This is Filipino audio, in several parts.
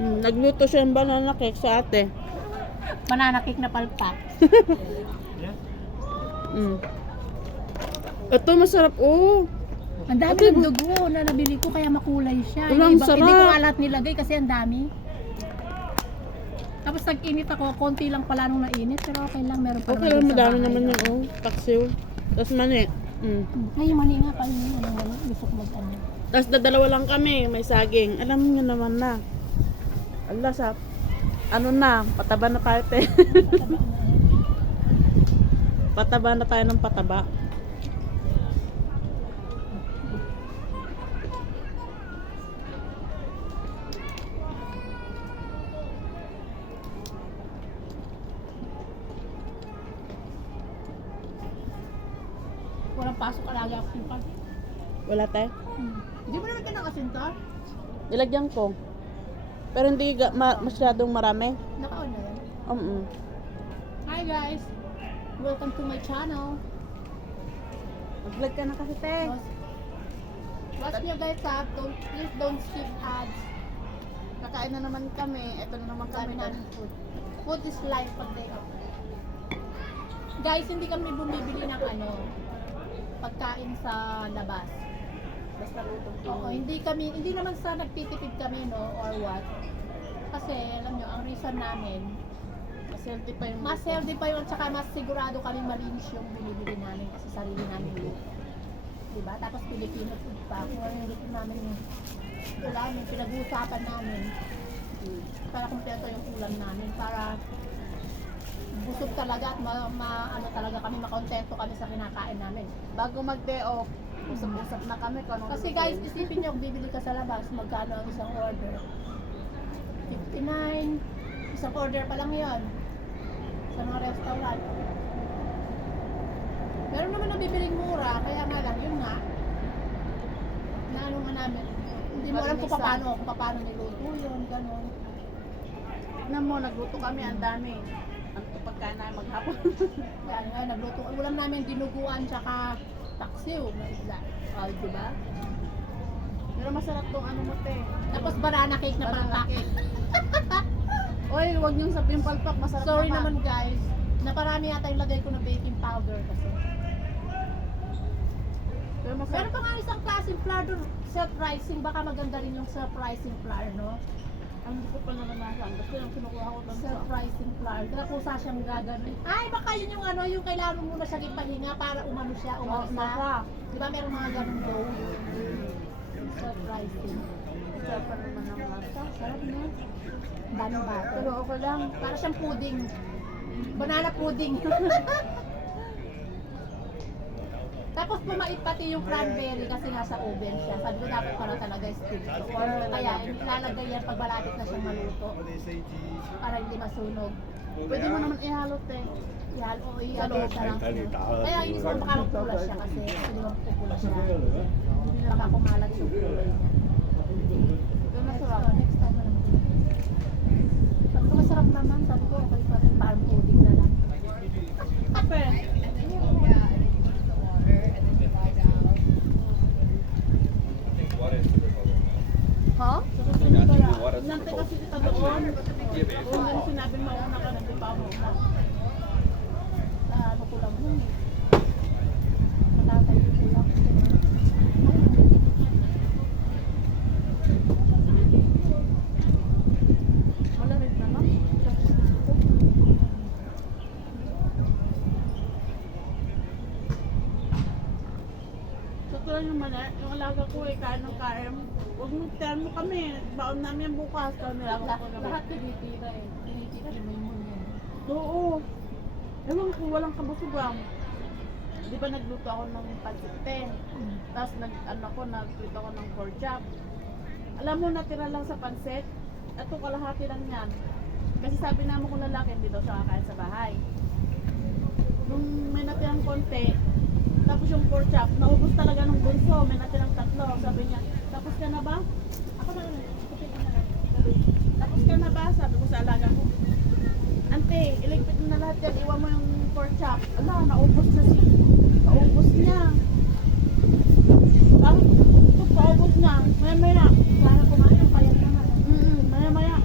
Nagluto siya ng banana cake sa ate. Banana cake na palpak. Ito masarap. Oh. Ang dami Ate, ng dugo na nabili ko kaya makulay siya. Walang Yung iba, sarap. hindi ko alat nilagay kasi ang dami. Tapos nag-init ako, konti lang pala nung nainit, pero okay lang, meron pa Okay lang, naman dun sa madami bahay. naman yung paksiw. Tapos mani. Ay, yung mani nga pala yun, ano, gusto ko mag-ano. Tapos dadalawa lang kami, may saging. Alam niyo naman na. Allah sa ano na, pataba na tayo te. Pataba na tayo ng pataba. Walang pasok alagi ako yung pag. Wala tayo. Hindi mo naman ka nakasinta? Nilagyan ko. Pero hindi masyadong marami. Naka-on na yan. Hi guys! Welcome to my channel. Mag-vlog ka na kasi te. Watch nyo guys ha, please don't skip ads. Kakain na naman kami. Ito na naman Kami kami. namin food. Food is life pag day off. Guys, hindi kami bumibili ng ano, pagkain sa labas. Basta luto. Oo, hindi naman sa nagtitipid kami no, or what. Kasi alam nyo, ang reason namin, Mas healthy pa yung mas healthy pa yun, tsaka mas sigurado kami malinis yung binibili namin kasi sarili namin yun. Diba? Tapos Filipino food pa. Kung ano yung gusto namin yung ulam, yung pinag-uusapan namin. Para kumpleto yung ulam namin. Para busog talaga at ano talaga kami, makontento kami sa kinakain namin. Bago mag-day off, usap-usap na kami kung anong Kasi guys, isipin nyo, kung bibili ka sa labas, magkano ang isang order? 59. Isang order pa lang yun. Sa mga restaurant. Meron naman nabibiling mura, kaya nga lang, yun nga. Naano nga namin. Hindi mo alam kung paano niluto yun, gano'n. Tignan mo, nagluto kami, ang dami. Ang pagkain na maghapon. Kaya nga, nagluto. Ang ulam namin, dinuguan, tsaka taksiw na isla. Diba? Pero masarap tong ano mo te. Tapos banana cake na Banana palpak. cake. Oy, huwag niyong sabihin palpak, masarap Sorry naman guys, naparami yata yung lagay ko na baking powder kasi. Pero masarap. Meron pa nga isang klaseng flour doon, surprising, baka maganda rin yung surprising flour, no? Ang hindi ko pa naranasan. Basta yung kinukuha ko doon sa... Surprising flour. Kaya kusa siyang gagawin. Ay, baka yun yung ano, yung kailangan mo muna siyang ipahinga para umano siya, umasa. Di ba meron mga ganun dough? Surprising. Masarap pa naman ang masa. Sarap na. Dami ba? Pero okay lang. Para siyang pudding. Banana pudding. Tapos pumait pati yung cranberry kasi nasa oven siya. Sabi ko dapat para talaga stick. Kaya ilalagay yan pag malapit na siyang maluto. Para hindi masunog. Pwede mo naman ihalo te. Ihalo siya lang. Kaya hindi ko baka magpula siya kasi hindi mo pupula siya. Hindi na baka kumalat yung kulay niya. Pero masarap. Next time na naman. Sabi ko masarap naman. Sabi ko okay pa rin. Parang pudding na lang. Ape. Ha? Nante kasi kita doon. Kung yung sinabi mo una ka, nante pa mo na. Ano ko lang yun. Matatay ko lang. Malamig na no? Tutulan yung mali, yung alaga ko eh, kain ng kain. Huwag mo tiyan mo kami, baon namin yung bukas. Kami alaga ko naman. Lahat tinitira eh. Tinitira naman mo yan. Oo. Ewan ko, walang kabusugang. Di ba nagluto ako ng pansite? Tapos nagluto ako ng pork chop. Alam mo, natira lang sa pansit. Ito kalahati lang yan. Kasi sabi namin kung lalaki, hindi daw siya kakain sa bahay. Nung may natirang konti, tapos yung pork chop, naubos talaga ng bunso. May natirang 3. Sabi niya, tapos ka na ba? Ako na lang. Tapos ka na ba? Sabi ko sa alaga ko. Ante, iligpit mo na lahat yan. Iwan mo yung pork chop. Ala, naubos na naubos niya. Parang, paubos niya. Maya-maya. Kaya kumain, payat na nga. Maya-maya.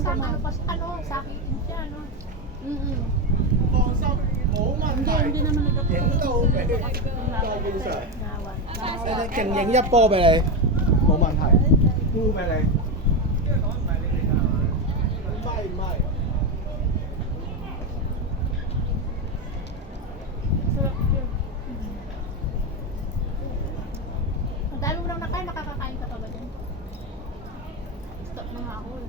sa ano pa ano, sakitin siya, no? Mm-mm. 放心，冇問 Hindi 題， naman 影到俾你，代表上， Nawan. 你勁影一波俾你，冇問題，沽俾你。唔係唔係， Sarap yun. Ang dami mo lang nakain, nakakakain ka pa ba dyan? Stop na nga ako eh.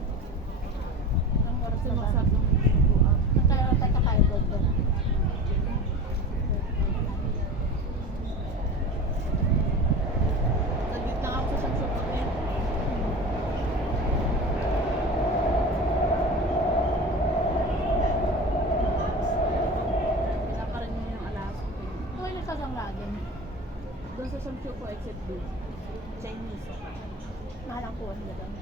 Ang oras Kasi na ba? masarap ng buwan. Nakakakain doon doon. Saglit lang ako sa isang shop eh. Wala pa rin yun yung alas ko. Ito ay nagsasanglagin. Doon sa Samsyo ko exit B. Chinese. Mahal ang kuwan nila doon.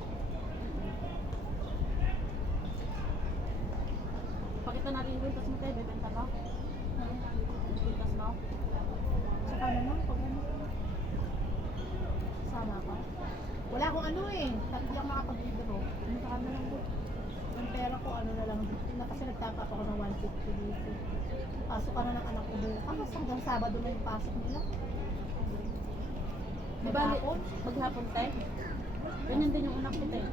Pakita natin yung wintas mo tayo. Bebenta ba? Wintas mo? Saka naman, pag ano. Sama ka. Wala akong ano eh. Hindi ako makapag-libro. Ano ka na lang doon. Ang pera ko ano na lang. Kasi nagtapa ako ng 150 dito. Pasok ka na ng anak ko bukas. Hanggang Sabado na yung pasok nila. Di ba, maghapon tayo? Ganyan din yung anak ko tayo.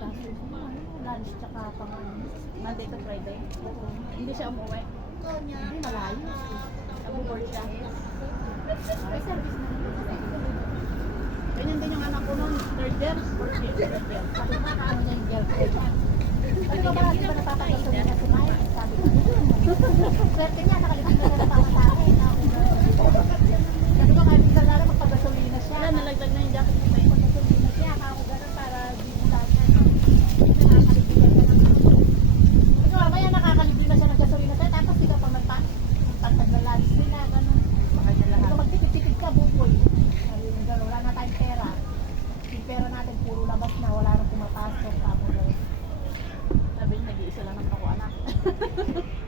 Gastos mo ano. Lunch tsaka pang ano. Monday to Friday. Oo. Hindi siya umuwi. Hindi malayo. Nag-board siya. May service na nito. Ganyan din yung anak ko noon. Third year, fourth year, third year. Sabi ko na ano niya yung girlfriend niya. Ano ba ba? Di ba napapagasunin niya si Mike? Sabi ko, swerte niya, nakalimutan na napapa sa akin. Sabi ko, kahit minsan na lang magpagasolina siya. Wala, nalagdag na yung jacket mo tayo. Magpagasolina siya, ako gano'n para di mula siya. Nakakalimutan ka naman. Kasi mamaya nakakalimutan na siya ng gasolina siya, tapos di ka pa magpantag na lunch nila, gano'n. Bakit na lahat? Kung magtitipid ka, bukol. Sabi ko, gano'n, wala na tayong pera. Yung pera natin, puro labas na, wala nang pumapasok. Tapos gano'n. Sabi niya, nag-iisa lang naman ako anak.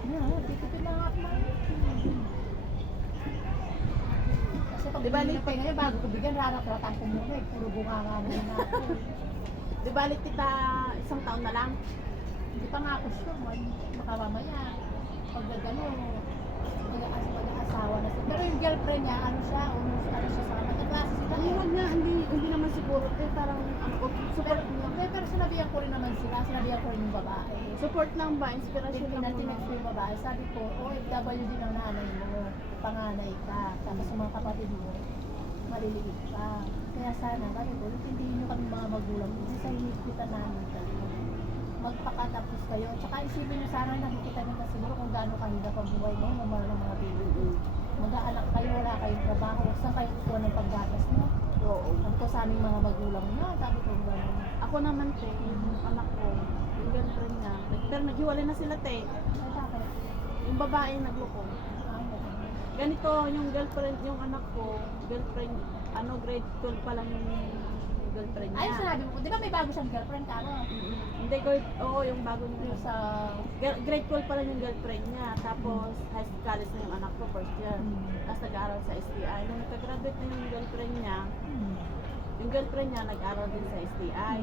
Ano, titipid na nga ako. Kasi pag Diba, binili ko ngayon, bago ko bigyan, rarap-ratan ko muna eh. Puro bunga nga muna na ako eh. Di balik kita isang taon na lang. Hindi pa nga ako sure, baka mamaya. Pag gano'n, mag-aasawa na siya. Pero yung girlfriend niya, ano siya sa magkaklase sila. Ang huwag niya, hindi naman siguro. Eh, parang, support lang. Pero sinabihan ko rin naman sila, sinabihan ko rin yung babae. Support lang ba? Inspiration lang muna. Tinatinag ko yung babae. Sabi ko, OFW din ang nanay mo. Panganay ka. Tapos yung mga kapatid mo, maliliit pa. Kaya sana, sabi ko, intindihin nyo kami mga magulang. Kasi sa hinipitan namin ka. Magpakatapos kayo. Tsaka isipin nyo sana, nakikita nyo na siguro kung gaano kahirap ang buhay mo, ng mga baby. Mag-aanak kayo, wala kayong trabaho. Saan kayo kukuha ng paggatas nyo? Oo. Sabi ko sa aming mga magulang nyo. Sabi ko, gano'n. Ako naman, te, yung anak ko, yung girlfriend niya. Pero naghiwalay na sila, te. Ay, bakit? Yung babae nagloko. Ay, gano'n. Ganito, yung girlfriend, yung anak ko, girlfriend, grade 12 pa lang yung girlfriend niya. Ay, sinabi mo, di ba may bago siyang girlfriend ka, no? Hindi, oo, yung bago niya. Yung sa... Grade 12 pa lang yung girlfriend niya. Tapos, high school college na yung anak ko, first year. Tapos nag-aaral sa STI. Nung nagka-graduate na yung girlfriend niya nag-aaral din sa STI.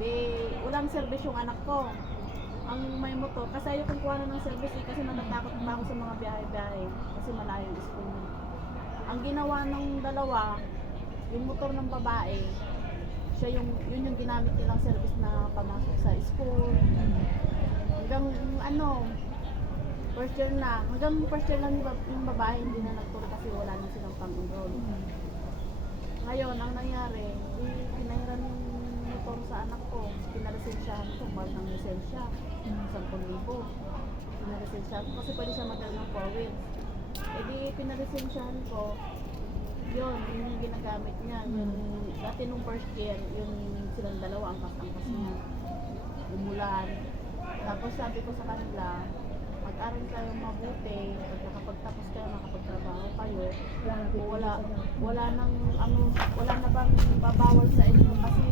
Di, walang service yung anak ko. Ang may motor, kasi ayaw kong kuha na ng service eh, kasi natatakot pa ako sa mga biyahe-biyahe. Kasi malayo yung school niya. Ang ginawa ng dalawa, yung motor ng babae, yun yung ginamit nilang service na pamasok sa school. Hanggang first year na. Hanggang first year lang yung babae hindi na nagturo kasi wala na silang pang-enroll. Ngayon, ang nangyari, pinahiran yung motor sa anak ko. Pinalisensyahan ko, mahal ng lisensya. 10,000. Pinalisensyahan ko kasi pwede siya magdala ng 4 wheels. E di pinalisensyahan ko, yun yung ginagamit niya. Yung, dati nung first year, yun silang dalawa, angkas-angkas niya. Umulan. Tapos sabi ko sa kanila, mag-aral kayo mabuti, pag nakapagtapos kayo, nakapagtrabaho kayo, wala na bang babawal sa inyo kasi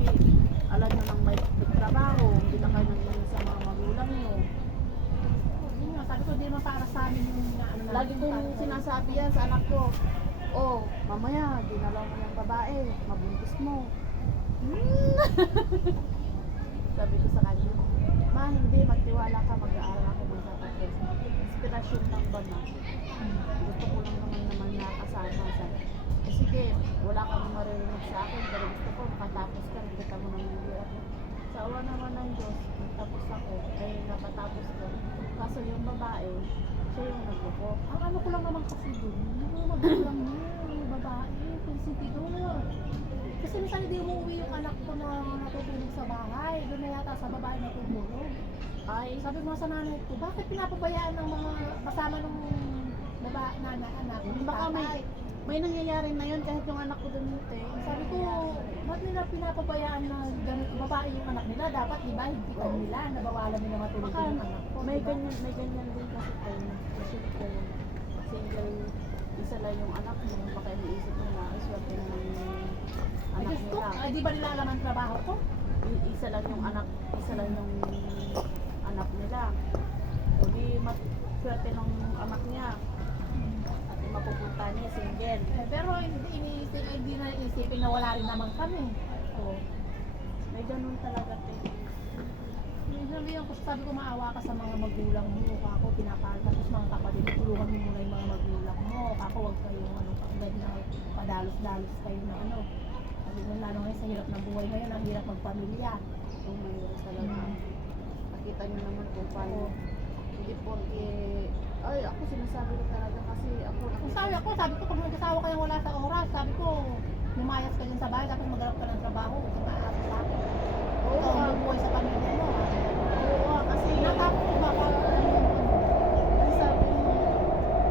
alam nyo nang may trabaho, hindi na kayo nang sa mga magulang nyo. Yun nga, sabi ko, di naman para sa amin yung ano namin. Lagi kong sinasabi yan sa anak ko, mamaya, dinalaw mo yung babae, mabuntis mo. Sabi ko sa kanya. maniwala ka, mag-aaral ako magtatapos. Inspirasyon lang ba na? Gusto ko lang naman nakasama sa sige, wala kang maririnig sa akin, pero gusto ko makatapos ka, nakita mo nang hirap. Sa awa naman ng Diyos, nagtapos ako, ay napatapos ko. Kaso yung babae, siya yung nagluko. Ang ano ko lang naman kasi doon, yung magulang mo, yung babae, konsentidor. Kasi minsan hindi umuwi yung anak ko na natutulog sa bahay. Doon na yata sa babae natutulog. Ay, Sabi ko nga sa nanay ko, bakit pinapabayaan ng mga kasama ng anak? baka may nangyayari na yun kahit yung anak ko dun eh. Sabi ko, ba't nila pinapabayaan na ganito babae yung anak nila? Dapat, di ba, higpitan nila, nabawalan nila matulog Baka yung anak ko. may diba? ganyan din kasi tayo. Kasi ko single, isa lang yung anak mo, baka iniisip mo na, ay swerte na lang yung Ay, anak Diyos ko, nila. ay, di ba nila alam ang trabaho ko? Isa lang yung anak nila. O di swerte ng anak niya. At mapupunta niya single. Eh, pero hindi na iisipin na wala rin naman kami. So, may ganun talaga te. Sabi ko maawa ka sa mga magulang mo. Ako pinapahal ka. Tapos mga kapatid, tulungan mo muna yung mga magulang mo. Ako huwag kayong agad na padalos-dalos kayo na ano. Sabi ko lalo ngayon sa hirap ng buhay ngayon, ang hirap magpamilya. Kung mayroon talaga. Nakita niyo naman kung paano. Oo. Hindi po ay ako sinasabi ko talaga kasi ako Kung sabi ko pag nag-asawa ka yung wala sa oras, sabi ko, lumayas ka dyan sa bahay, tapos maghanap ka ng trabaho, huwag ka maaasa sa akin. Oo, Ikaw ang bubuhay sa pamilya mo. oo, kasi Natapos ko ba kasi sabi mo,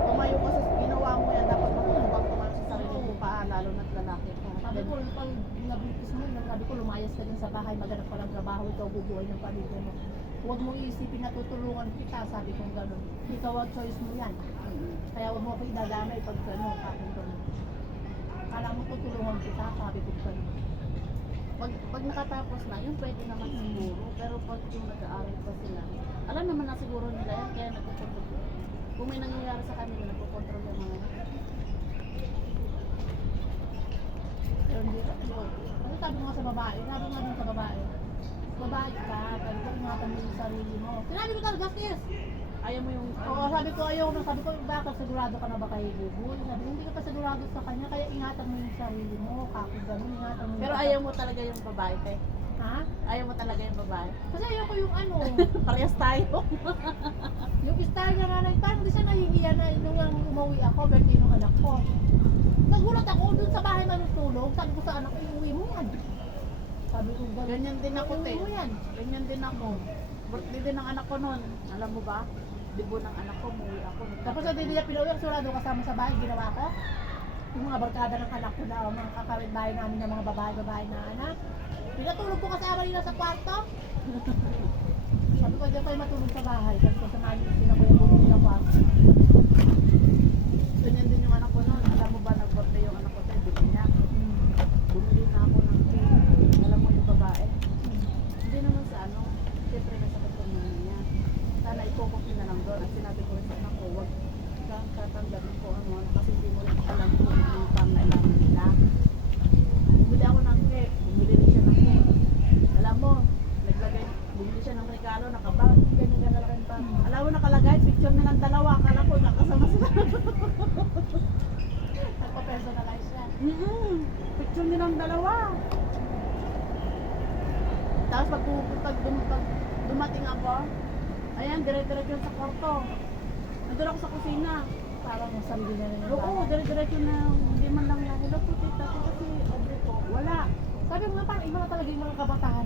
tumayo ka sa ginawa mo yan, dapat matutubang tumayo sa sarili mo pa, lalo na't lalaki ka. Sabi ko, pag nabipis mo, sabi ko, lumayas ka dyan sa bahay, maghanap ka ng trabaho, ikaw bubuhay ng pamilya mo. Huwag mo iisipin na tutulungan kita, sabi ko gano'n. Ikaw ang choice mo yan. Kaya huwag mo ako idadamay pag gano'n, sabi ko gano'n. Kala mo tutulungan kita, sabi ko gano'n. Pag nakatapos na, yun pwede naman siguro, pero pag yung nag-aaral pa sila, alam naman na siguro nila yan, kaya nagpupunta. Kung may nangyayari sa kanila, nagpukontrol yung mga Pero hindi ka, ano sabi mo nga sa babae? Sabi mo nga dun sa babae. Babae ka, sabi ko, ingatan mo yung sarili mo. Sinabi ko talaga, sis. ayaw mo yung Oo, sabi ko, sabi ko, bakit sigurado ka na ba kay Bubul? Sabi ko, hindi ka pa sigurado sa kanya, kaya ingatan mo yung sarili mo. Kako ganun, ingatan mo. pero ayaw mo talaga yung babae, te. Ha? Ayaw mo talaga yung babae. Kasi ayaw ko yung ano, Parehas tayo. yung style na nanay, parang hindi siya nahihiya na nung umuwi ako, birthday ng anak ko. Nagulat ako, dun sa bahay manutulog, sabi ko sa anak ko, iuwi mo yan. Sabi ko, Ganyan din ako, te. Iuwi mo yan. Ganyan din ako. Birthday din ng anak ko noon. Alam mo ba? Dibo ng anak ko, muwi ako. Tapos sa hindi niya pinauwi, surado kasama sa bahay, ginawa ko. Yung mga barkada ng anak ko na, mga kakawit-bahay namin ng mga babae na anak. Pinatulog ko kasama nila sa kwarto. Sabi ko, diyan kayo matulog sa bahay. Sabi ko, samahan niyo sila ko yung nila kwarto. Ganyan din yung anak ko noon. Alam mo ba, nag-birthday yung anak ko, te. Dibo niya. Bumili na ako ng cake. Alam mo yung babae. Hindi naman sa ano. Siyempre, nasakit yung mga niya. Sana i-focus nyo na lang doon. At sinabi ko rin sa anak ko, huwag kang tatanggapin ko ano. Kasi hindi mo rin alam kung ano yung pangailangan nila. Bumili ako ng cake. Bumili rin siya ng cake. Alam mo, bumili siya ng regalo, nakabag. Ganyan rin pa. Alam mo, nakalagay, picture nilang dalawa. Akala ko, nakasama sila. Nagpa-personalize siya. Picture nilang dalawa. Tapos pag dumating ako, ayan, dire-diretso sa kwarto. Nandun ako sa kusina. Parang sarili na rin. Oo, dire-diretso na, hindi man lang na, hello po tita, tita si Audrey po. Wala. Sabi mo nga parang iba na talaga yung mga kabataan.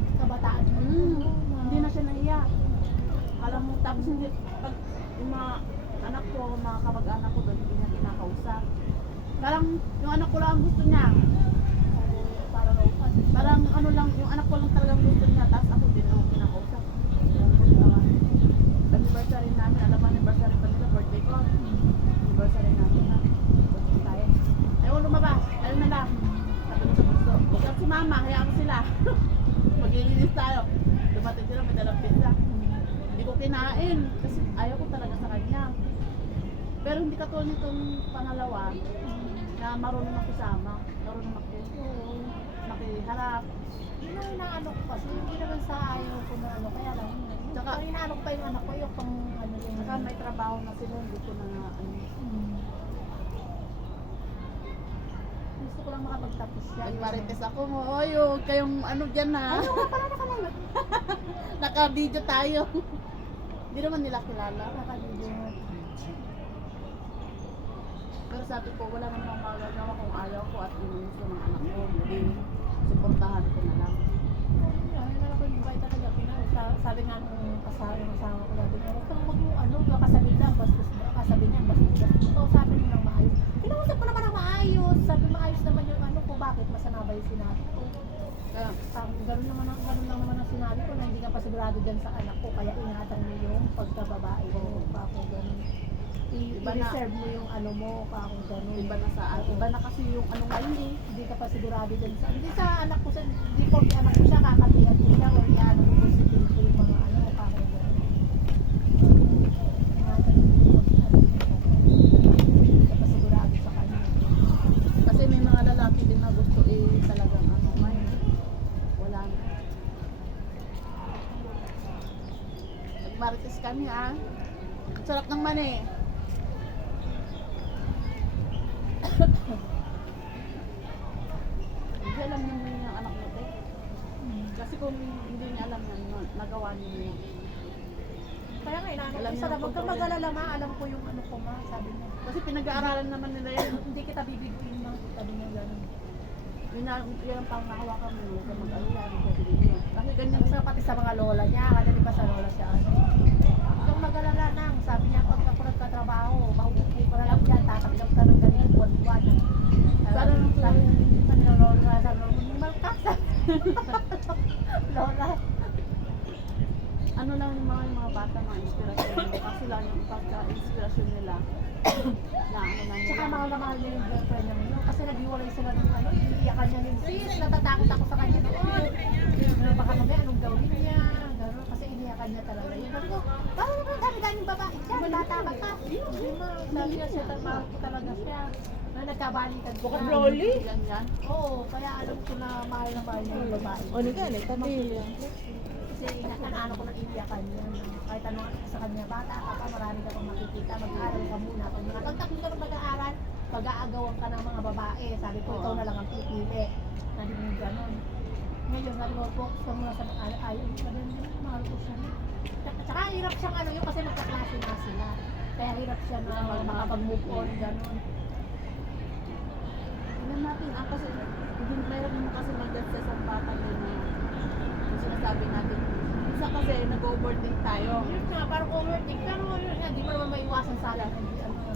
Hindi na siya nahiya. Alam mo, tapos hindi, pag yung mga anak ko, mga kamag-anak ko doon, hindi niya kinakausap. Parang yung anak ko lang ang gusto niya. Parang ano lang, yung anak ko lang talagang gusto niya, tapos ako din ako kinakausap. Anniversary namin, alam mo anniversary pa nila, birthday ko. Anniversary namin na. Birthday tayo. Ayaw lumabas, ayaw na lang. Sabi mo sa gusto. Huwag lang si mama, hayaan mo sila. Maglilinis tayo. Dumating sila, may dalang pizza. Hindi ko kinain, kasi ayaw ko talaga sa kanya. Pero hindi katulad nitong pangalawa, na marunong makisama, marunong makiharap. Yun ang inaano ko kasi, hindi naman sa ayaw ko na ano, kaya lang, Tsaka- Kaya inaano ko pa yung anak ko, yung pang ano yung... Saka may trabaho na sila, hindi ko na ano. Gusto ko lang makapagtapos siya. Nagmarites ako, oy, huwag kayong ano dyan ha. Ano nga pala nakalala? Naka-video tayo. Hindi naman nila kilala. Nakabidyo. Pero sabi ko, wala namang magagawa kung ayaw ko at yung gusto ng anak ko. Hindi, suportahan ko na lang. Ayun na ako yung bait talaga. Sabi nga nung asawa ko sabi niya, huwag kang ano, baka sabihin lang, bastos ba? Kasabi niya, bastos. So, sabi niya ng maayos. Kinausap ko naman ng maayos. Sabi maayos naman yung ano ko, bakit masama ba yung sinabi ko? Kaya, Ganun lang naman ang sinabi ko na hindi ka pa sigurado dyan sa anak ko, kaya ingatan mo yung pagkababae mo, kako ganun. Iba na. I-reserve mo yung ano mo, kako ganun. iba na sa iba na kasi yung ano ngayon eh. Hindi ka pa sigurado dyan sa, hindi sa anak ko, hindi po anak ko siya, kakatiyan ko siya, or iano ko si Pinto yung mga ano, kako ganun. Ingatan mo yung hindi ka pa sigurado sa kanya. Kasi may mga lalaki din na gusto eh talagang ano ngayon. Wala na. Nagmarites kami ah. Ang sarap ng mani. Hindi alam niya mo yung anak mo te. Kasi kung hindi niya alam yan, nagawa niya yun. Kaya nga, inaano Alam ko niya sa ang huwag kang totoo mag-alala ma, alam ko yung ano ko ma, sabi niya. Kasi pinag-aaralan naman nila yan. Hindi kita bibiguin ma, sabi niya gano'n. Yun ang panghahawakan mo, huwag ka mag-alala, hindi ka bilhin. Kasi ganyan Tapos nga pati sa mga lola niya, kasi di ba sa lola siya ano. Yung mag-alala nang, sabi niya, pag ako nagkatrabaho, mahuhupo ka na lang dyan, tatanggap ka ng ganito, buwan-buwan. Parang sabi ng lola, sabi ng malkas. Lola. ano lang yung mga bata, mga inspirasyon. Kasi lang yung pagka-inspirasyon nila. Na ano lang Tsaka nila. mahal na mahal niya yung girlfriend niya ngayon. Kasi naghiwalay sila ng ano, iniiyakan niya yung sis, natatakot ako sa kanya noon. Ano baka mamaya anong gawin niya, gano'n. Kasi iniiyakan niya talaga. Yung sabi ko, parang naman dami-daming babae dyan, bata ka pa. Hindi ma, sabi niya siya, mahal ko talaga siya. Na nagkabalikan siya. Ganyan. Oo, kaya alam ko na mahal niya yung babae. Kasi ano ko nang iiyakan niya. Kahit ano sa kanya, bata ka pa, marami ka pang makikita, mag-aaral ka muna. Pag nakagtapos ka ng mag-aaral, pag-aagawan ka ng mga babae. Sabi ko, ikaw na lang ang pipili. Sabi mo gano'n. Ngayon, sabi ko, focus ka muna sa mga ayaw. Sabi mo, mahal ko siya. Tsaka hirap siyang ano yun kasi magkaklase na sila. Kaya hirap siya na makapag-move on, gano'n. Tingnan natin, kasi mayroon mo kasi mag-adjust sa bata yun na yung sinasabi natin. Isa kasi nag-overthink tayo. Yun nga, parang overthink. Pero yun nga, di mo naman maiwasan sa alam.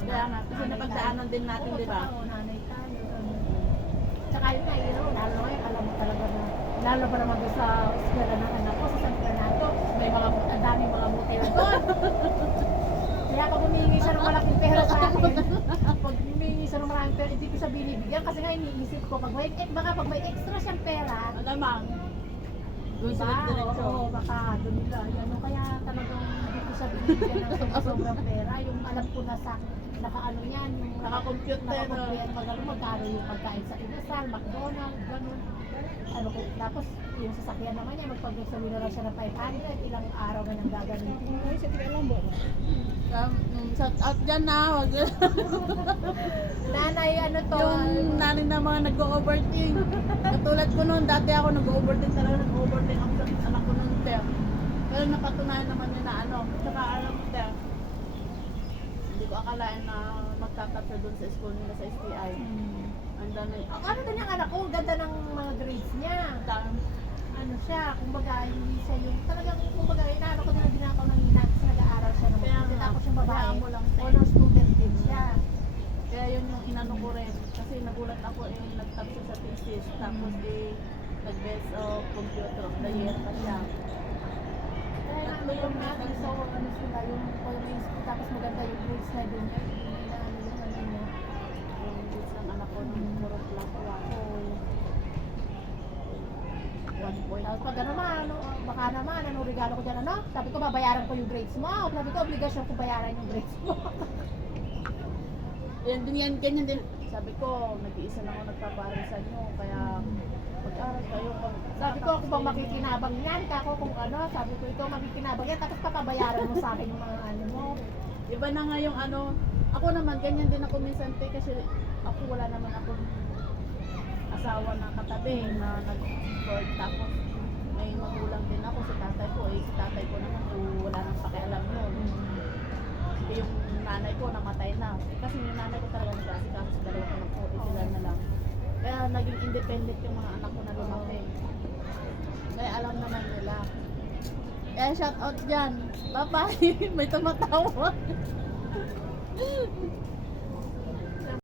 Kaya nga, kasi napagdaanan din natin, di ba? Oo, nanay tayo. Tsaka yun nga, yun, lalo ngayon, alam mo talaga na, lalo pa naman doon sa eskwela ng anak ko, sa San Fernando, may mga, ang daming mga motel doon. Kaya pag humingi siya ng malaking pera sa akin, pag humingi siya ng malaking pera, hindi ko siya binibigyan kasi nga iniisip ko, pag may, baka pag may extra siyang pera, Alamang. Doon diba? sila diretso. Oo, baka doon nila. Ano, kaya talagang hindi ko siya binibigyan ng sobrang pera. Yung alam ko na sa nakaano yan, yung Nakakompute na yun. nakakompute magkano yung pagkain sa Inasal, McDonald's, ganun. Ano ko, tapos yung sasakyan naman niya, magpag-gasolina na lang siya ng 500, ilang araw na nang gagamitin. Shout out dyan na. Wag. Nanay, ano to? Yung nanay na mga nag-overthink. Katulad ko noon, dati ako nag-overthink talaga. Nag-overthink ako sa anak ko noon, Ter. Pero napatunayan naman niya na ano. Tsaka alam mo, Ter, hindi ko akalain na magkakapsa doon sa school nila sa STI. Ang dami. Ano din yung anak ko, ganda ng mga grades niya. Ano siya, kumbaga hindi siya yung talagang kumbaga inaano ko din dinakaw ng hinag sa nag-aaral siya ng Kaya mabuti. nga, Tapos yung babae, kaya mo lang sa'yo. honor student din siya. Kaya yun yung inano ko rin. Kasi nagulat ako nag-top siya sa thesis. Tapos nag-best of computer of the year pa siya. Kaya ano yung math, so ano sila, yung economics, tapos maganda yung grades na din niya. Hindi na ano yung ano niya. Yung grades ng anak ko nung puro lang ko. 1 point. Tapos pag ano man, ano, baka naman, ano regalo ko dyan, ano? Sabi ko, babayaran ko yung grades mo. Sabi ko, obligasyon ko bayaran yung grades mo. Yan din yan, ganyan din. Sabi ko, nag-iisa lang ako nagpaparal sa inyo. Kaya Mag-aral kayo. Sabi ko, ako bang makikinabang yan? Kako kung ano, sabi ko ito, makikinabang yan. Tapos papabayaran mo sa akin yung mga ano mo. Iba na nga yung ano, ako naman, ganyan din ako minsan te, kasi ako wala naman akong asawa na katabi na nag-support. Tapos may magulang din ako, si tatay ko. Si tatay ko naman, wala nang pakialam yun. Yung nanay ko namatay na. Kasi yung nanay ko talaga nag-aasikaso sa dalawa ko na po, sila na lang. Kaya naging independent yung mga anak ko na lumaki. Kaya alam naman nila. Kaya shout out dyan. Bye-bye. May tumatawa.